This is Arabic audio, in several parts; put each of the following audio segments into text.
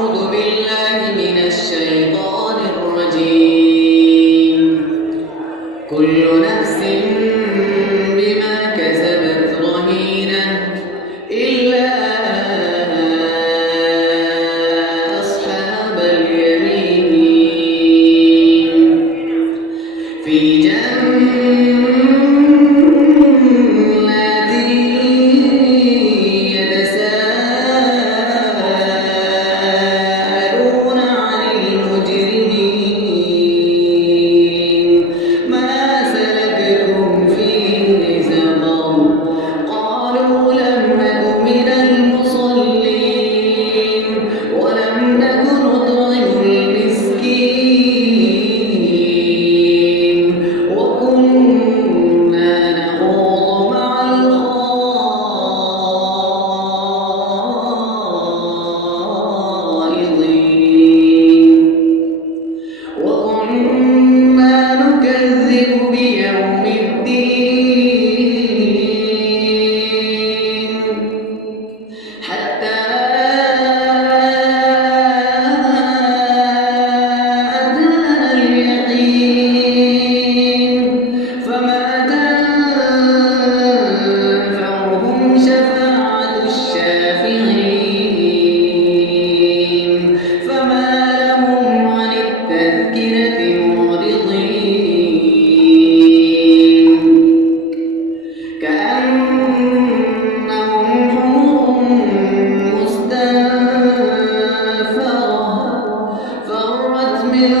أعوذ بالله من الشيطان الرجيم. كل نفس بما كسبت رهينة إلا أصحاب اليمين في جنات يتساءلون عن المجرمين ما سلككم في سقر قالوا لم نك من المصلين ولم نك نطعم المسكين وكنا نخوض مع الخائضين وكنا نكذب بيوم الدين حتى أتانا اليقين فما تنفعهم شفاعة الشافعين فما لهم عن التذكرة معرضين كأنهم حمر مستنفرة فرت من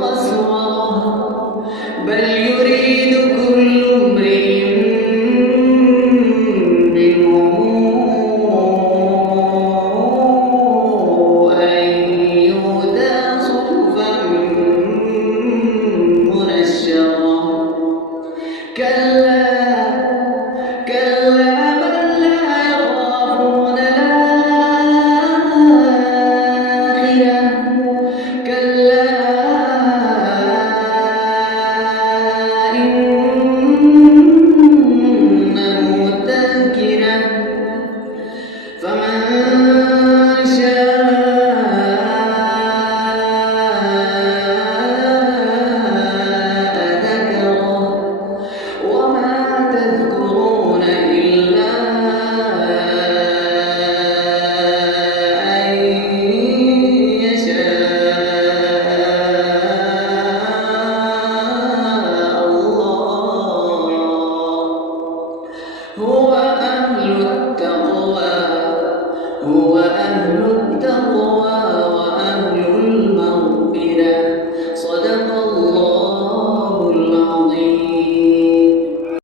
قسورة بل يريد كل امرئ منهم أن يؤتى صحفا منشرة كلا كلا بل لا يخافون الآخرة كلا إنه تذكرة فمن شاء ذكره وما تذكرون إلا أن يشاء الله هو أهل التقوى